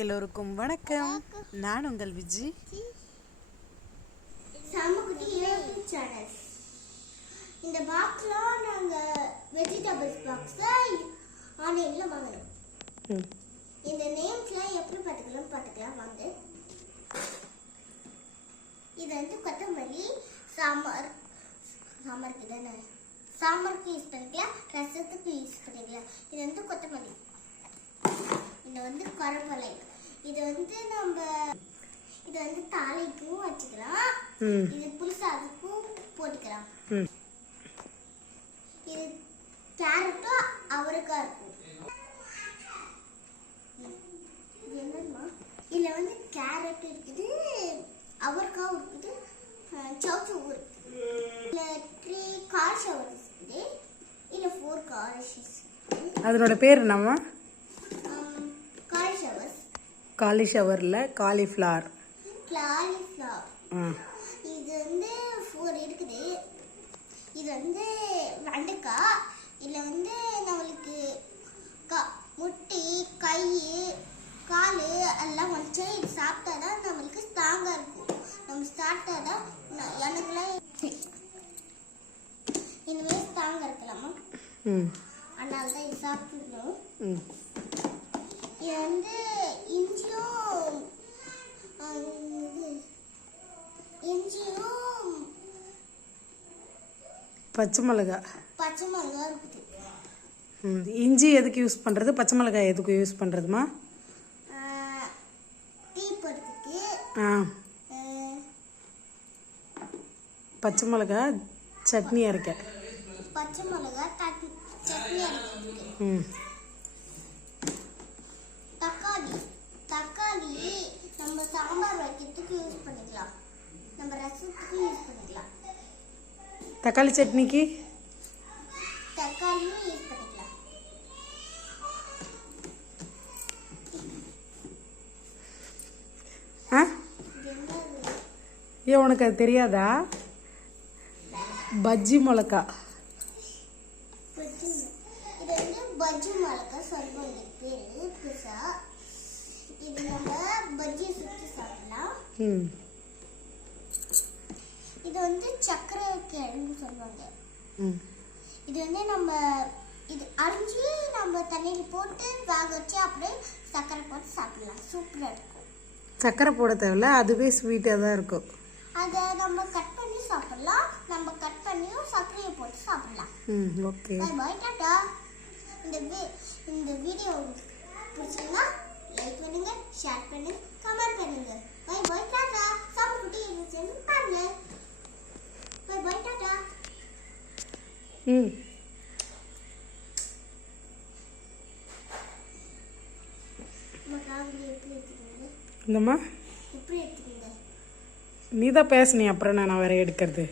எல்லோருக்கும் வணக்கம். நான் உங்கள் விஜி. இந்த பாக்ஸ்லாம் நாங்கள் வெஜிடபிள்ஸ் பாக்ஸில் ஆன்லைனில் வாங்கினோம். இந்த நேம்ஸ்லாம் எப்படி பார்த்துக்கலாம் பார்த்துக்கலாம் வாங்க. இது வந்து கொத்தமல்லி சாம்பார். சாம்பாருக்கு தானே சாம்பாருக்கு யூஸ் பண்ணிக்கலாம் ரசத்துக்கு யூஸ் பண்ணிக்கலாம். இது வந்து வந்து கருவேப்பிலை இது வந்து நம்ம இது வந்து தாளிக்கும் வச்சுக்கலாம். இது புளிசாதத்துக்கும் போட்டுக்கலாம். இது கேரட்டும் அவரைக்காய் இருக்கும். இதில் வந்து கேரட் இருக்குது அவரைக்காய் இருக்குது சவுச்சூ இருக்குது. இதில் த்ரீ கார் ஷவர்ஸ் இருக்குது. இல்லை ஃபோர் கார் அதனோட பேர் என்னம்மா? காலிஷவரில் காலிஃப்ளவர். காலிஃப்ளவர். ஆ. இது வந்து ஃபோர் இருக்குது. இது வந்து வெண்டைக்காய். இதில் வந்து நம்மளுக்கு க முட்டி கை கால் எல்லாம் வச்சு இது சாப்பிட்டா தான் நம்மளுக்கு ஸ்ட்ராங்காக இருக்கும். நம்ம சாப்பிட்டா தான் எனக்குலாம் இனிமேல் ஸ்ட்ராங்காக இருக்கலாமா? அதனால தான் இது சாப்பிட்டுக்கணும் ம் இது வந்து இஞ்சியும் ஆ, இது இஞ்சியும் பச்சை மிளகா. பச்சை மிளகா இருக்குது. ம் இஞ்சி எதுக்கு யூஸ் பண்ணுறது பச்சை மிளகாய் எதுக்கு யூஸ் பண்ணுறதுமா டீ போடுறதுக்கு ஆ. பச்சை மிளகா சட்னி அரைக்க. பச்சை மிளகா சட்னி அரைக்கிறதுக்கு. ம். தக்காளி தக்காளி நம்ம சாம்பார் வைக்கிறதுக்கு யூஸ் பண்ணிக்கலாம். நம்ம ரசத்துக்கு யூஸ் பண்ணிக்கலாம். தக்காளி சட்னிக்கு? ஆ? ஏன் உனக்கு அது தெரியாதா? பஜ்ஜி மிளகா பஜ்ஜி மிளகா. பேரு புதுசா. இது நம்ம பஜ்ஜி சுற்றி சாப்பிடலாம். ம். இது வந்து சக்கரை கிழங்கு சொல்லுவாங்க இது வந்து நம்ம இது அரிஞ்சு நம்ம தண்ணியில் போட்டு வேக வச்சு அப்படியே சக்கரை போட்டு சாப்பிடலாம். சூப்பராக இருக்கும். சர்க்கரை போட தேவையில்ல அதுவே ஸ்வீட்டாக தான் இருக்கும். அதை நம்ம கட் பண்ணி சாப்பிடலாம். நம்ம கட் பண்ணியும் சர்க்கரையை போட்டு சாப்பிடலாம். ம் ஓகே. Bye bye Tata. இந்த இந்த வீடியோ பிடிச்சிருந்தா லைக் பண்ணுங்க ஷேர் பண்ணுங்க கமெண்ட் பண்ணுங்க பை பாய் டாடா சாப்பிட்டு இருந்துச்சு பாருங்க பை பாய் டாடா ம். இந்தம்மா. எப்படி எடுத்துக்கீங்க நீ தான் பேசுனி அப்புறம் நான் வேற எடுக்கிறது.